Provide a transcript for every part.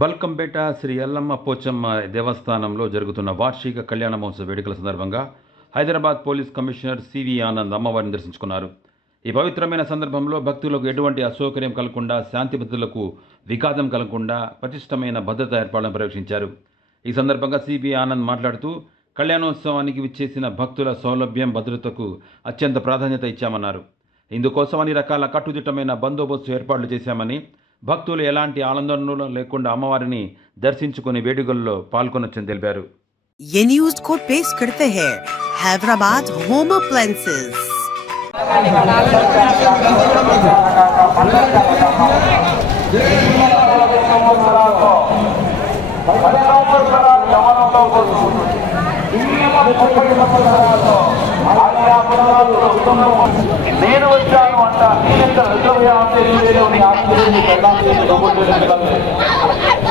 బల్కంపేట శ్రీ ఎల్లమ్మ పోచమ్మ దేవస్థానంలో జరుగుతున్న వార్షిక కళ్యాణ మహోత్సవ వేడుకల సందర్భంగా Hyderabad police commissioner CV Anand అమ్మవారిని దర్శించుకున్నారు. ఈ పవిత్రమైన సందర్భంలో భక్తులకు ఎటువంటి అసౌకర్యం కలగకుండా, శాంతి భద్రతలకు విఘాతం కలగకుండా పటిష్టమైన భద్రతా ఏర్పాట్లను పర్యవేక్షించారు. ఈ సందర్భంగా సివి ఆనంద్ మాట్లాడుతూ, కళ్యాణోత్సవానికి విచ్చేసిన భక్తుల సౌలభ్యం, భద్రతకు అత్యంత ప్రాధాన్యత ఇచ్చామన్నారు. ఇందుకోసం అన్ని రకాల కట్టుదిట్టమైన బందోబస్తు ఏర్పాట్లు చేశామని, భక్తులు ఎలాంటి ఆందోళనలు లేకుండా అమ్మవారిని దర్శించుకుని వేడుకల్లో పాల్గొనొచ్చని తెలిపారు. ये न्यूज़ को पेश करते हैं हैदराबाद होम अप्लायंसेस। నేను వచ్చాను అంట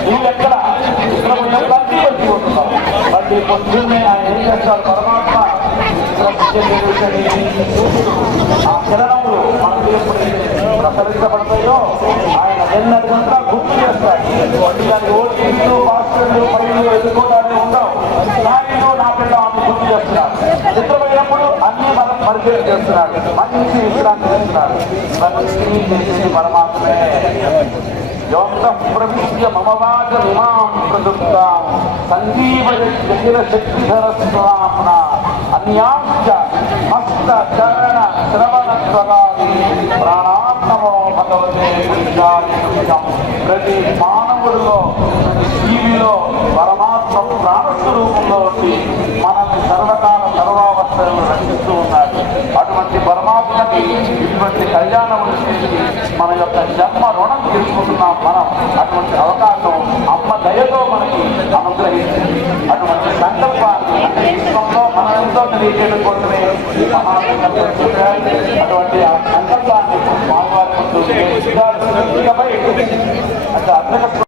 నువ్వెక్కడ బట్టి వచ్చిపోతున్నావు. బట్టి పొద్దున్నే ఆయన ఏం చేస్తారు? పరమాత్మ ఆ కిరణములు మనకు ఎప్పుడైతే ప్రసరించబడతాయో ఆయన నిన్నటికంతా గుర్తు చేస్తాడు. దానికి ఓటీలు, పాస్టర్లు, పనులు ఎదుర్కోవడానికి ఉండవు. నాయకుడు నా పిల్ల ఆమె గుర్తు చేస్తున్నాడు. నిద్రపోయినప్పుడు అన్ని మనం పరిచయం చేస్తున్నాడు. మంచి విశ్రాంతి చేస్తున్నాడు. ఇవన్నీ చేసేది పరమాత్మే. ప్రవిశ్య మమవాచ ఇమాం ప్రదుప్తాం సంజీవయజ్ఞ శక్తిధరస్వామ్న అన్యాంశ్చ మస్త చరణ శ్రవణత్వగాది ప్రాణాత్మో భగవతే విద్యాయుక్తం. ప్రతి మానవుడిలో, జీవిలో పరమాత్మ ప్రాణస్వరూపంలో ఉండి మనల్ని సర్వకాల సర్వావస్థలను రక్షిస్తూ ఉన్నాడు. అటువంటి పరమాత్మకి ఇటువంటి కళ్యాణములు చేసి మన యొక్క జన్మ రుణం తీసుకుంటున్నాం మనం. అటువంటి అవకాశం అమ్మ దయతో మనకి అనుగ్రహించింది. అటువంటి సంకల్పాన్ని అంటే విశ్వంలో మన ఎంతో తెలియజేయడం కోసమే ఈ మహాసంకల్పం. అటువంటి ఆ సంకల్పాన్ని మానవాళి ఇకపై